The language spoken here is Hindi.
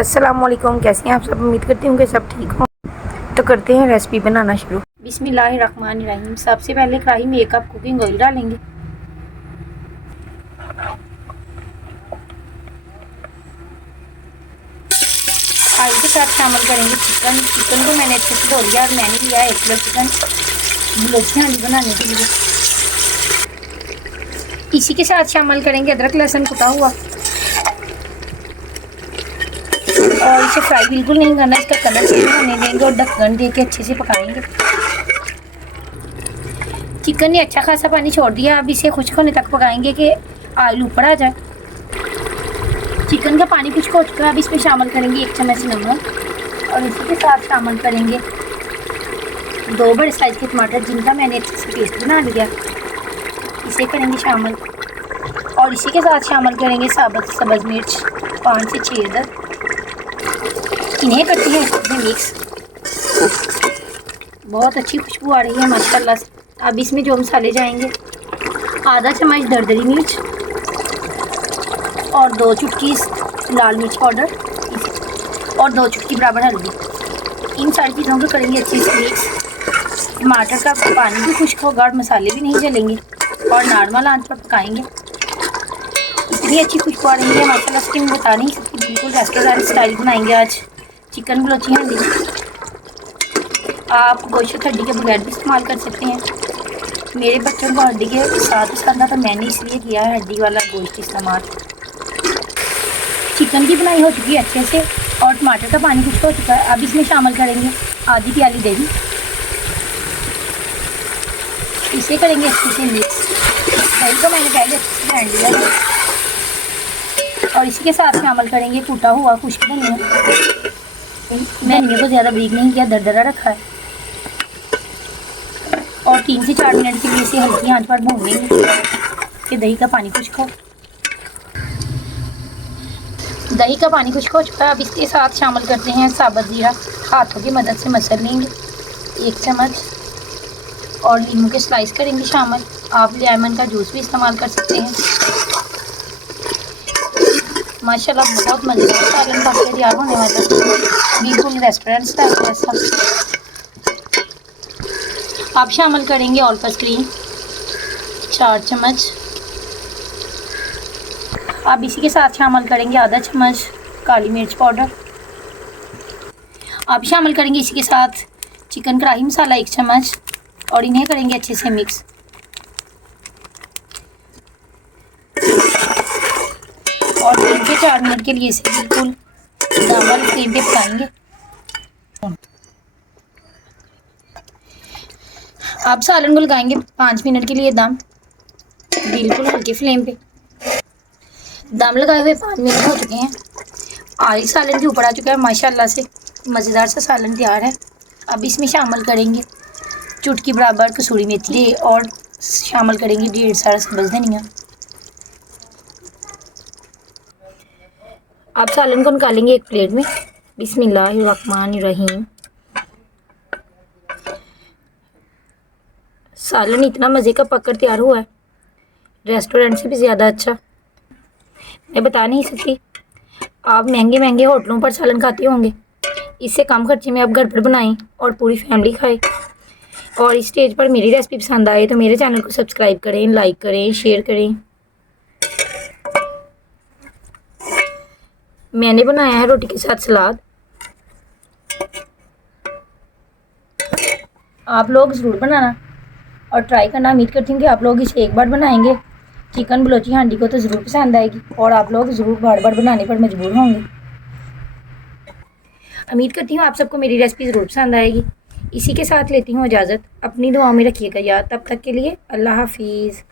अस्सलामुअलैकुम, कैसे हैं आप सब। उम्मीद करती हूँ कि सब ठीक हों। तो करते हैं रेसिपी बनाना शुरू। बिस्मिल्लाहिर्रहमानिर्रहीम। सबसे पहले कढ़ाई में 1 कप कुकिंग ऑयल डालेंगे। ऑयल के साथ शामिल करेंगे चिकन को मैंने अच्छे से धो लिया और मैंने लिया है 1 किलो चिकन बलोची हांडी बनाने के लिए। इसी के साथ शामिल करेंगे अदरक लहसुन कुटा हुआ और इसे फ्राई बिल्कुल नहीं करना, इसका कलर चेंज होने देंगे और ढक्कन दे के अच्छे से पकाएंगे। चिकन ने अच्छा खासा पानी छोड़ दिया, अब इसे खुश्क होने तक पकाएंगे कि ऑयल ऊपर आ जाए। चिकन का पानी खुश्क हो चुका है, अब इसमें शामिल करेंगे 1 चम्मच नमक और इसी के साथ शामिल करेंगे 2 बड़े साइज़ के टमाटर जिनका मैंने अच्छे से पेस्ट बना लिया, इसे करेंगे शामिल। और इसी के साथ शामिल करेंगे साबुत सब्ज़ मिर्च 5 से 6 अदद, इन्हें करते हैं इसमें मिक्स। बहुत अच्छी खुशबू आ रही है माशाल्लाह से। अब इसमें जो मसाले जाएंगे, आधा चम्मच दरदरी मिर्च और 2 चुटकी लाल मिर्च पाउडर और 2 चुटकी बराबर हल्दी। इन सारी चीज़ों को करेंगे अच्छे से मिक्स। टमाटर का पानी भी खुश्क होगा और मसाले भी नहीं जलेंगे और नॉर्मल आंच पर पकाएंगे। इतनी अच्छी खुशबू आ रही है माशाल्लाह से, मैं बता नहीं सकती। बिल्कुल रेस्टोरेंट स्टाइल बनाएंगे आज चिकन बलोची हांडी। आप गोश्त हड्डी के बगैर भी इस्तेमाल कर सकते हैं। मेरे बच्चों को हड्डी के साथ पसंद था तो मैंने इसलिए किया है हड्डी वाला गोश्त इस्तेमाल। चिकन की बनाई हो चुकी है अच्छे से और टमाटर का पानी खुश्क हो चुका है। अब इसमें शामिल करेंगे आधी प्याली दही, इसे करेंगे अच्छे से मिक्स। दही को मैंने पहले अच्छे से ग्राइंड लिया और इसी के साथ शामिल करेंगे कूटा हुआ खुश्क धनिया। धनिया को ज़्यादा बारीक नहीं किया, दरदरा रखा है। और 3 से 4 मिनट के लिए इसे हल्की आंच पर भून लेंगे कि दही का पानी खुश्क हो। दही का पानी खुश्क हो चुका है, अब इसके साथ शामिल करते हैं साबुत जीरा, हाथों की मदद से मसल लेंगे 1 चम्मच और नींबू के स्लाइस करेंगे शामिल। आप लेमन का जूस भी इस्तेमाल कर सकते हैं। माशाल्लाह बहुत मज़ेदार सालन बन के तैयार होने वाला है, बिल्कुल रेस्टोरेंट स्टाइल जैसा। आप शामिल करेंगे ऑल पर्पस क्रीम 4 चम्मच। अब इसी के साथ शामिल करेंगे आधा चम्मच काली मिर्च पाउडर। आप शामिल करेंगे इसी के साथ चिकन कढ़ाई मसाला 1 चम्मच और इन्हें करेंगे अच्छे से मिक्स। और 3 से 4 मिनट के लिए इसे बिल्कुल नॉर्मल फ्लेम पे पकाएंगे। आप सालन को लगाएंगे 5 मिनट के लिए दम, बिल्कुल हल्के फ्लेम पे। दम लगाए हुए 5 मिनट हो चुके हैं। ऑयल सालन के ऊपर आ चुका है माशाल्लाह से, मज़ेदार सा सालन तैयार है। अब इसमें शामिल करेंगे चुटकी बराबर कसूरी मेथी और शामिल करेंगे 1.5 सब्ज़ धनिया। आप सालन को निकालेंगे एक प्लेट में। बिस्मिल्लाहिर्रहमानिर्रहीम। सालन इतना मज़े का पककर तैयार हुआ है, रेस्टोरेंट से भी ज़्यादा अच्छा मैं बता नहीं सकती। आप महंगे महंगे होटलों पर सालन खाते होंगे, इससे कम खर्चे में आप घर पर बनाएं और पूरी फैमिली खाए। और इस स्टेज पर मेरी रेसिपी पसंद आए तो मेरे चैनल को सब्सक्राइब करें, लाइक करें, शेयर करें। मैंने बनाया है रोटी के साथ सलाद। आप लोग ज़रूर बनाना और ट्राई करना। उम्मीद करती हूँ कि आप लोग इसे एक बार बनाएंगे। चिकन बलोची हांडी को तो ज़रूर पसंद आएगी और आप लोग ज़रूर बार बार बनाने पर मजबूर होंगे। उम्मीद करती हूँ आप सबको मेरी रेसिपी ज़रूर पसंद आएगी। इसी के साथ लेती हूँ इजाज़त। अपनी दुआओं में रखिएगा याद। तब तक के लिए अल्लाह हाफिज़।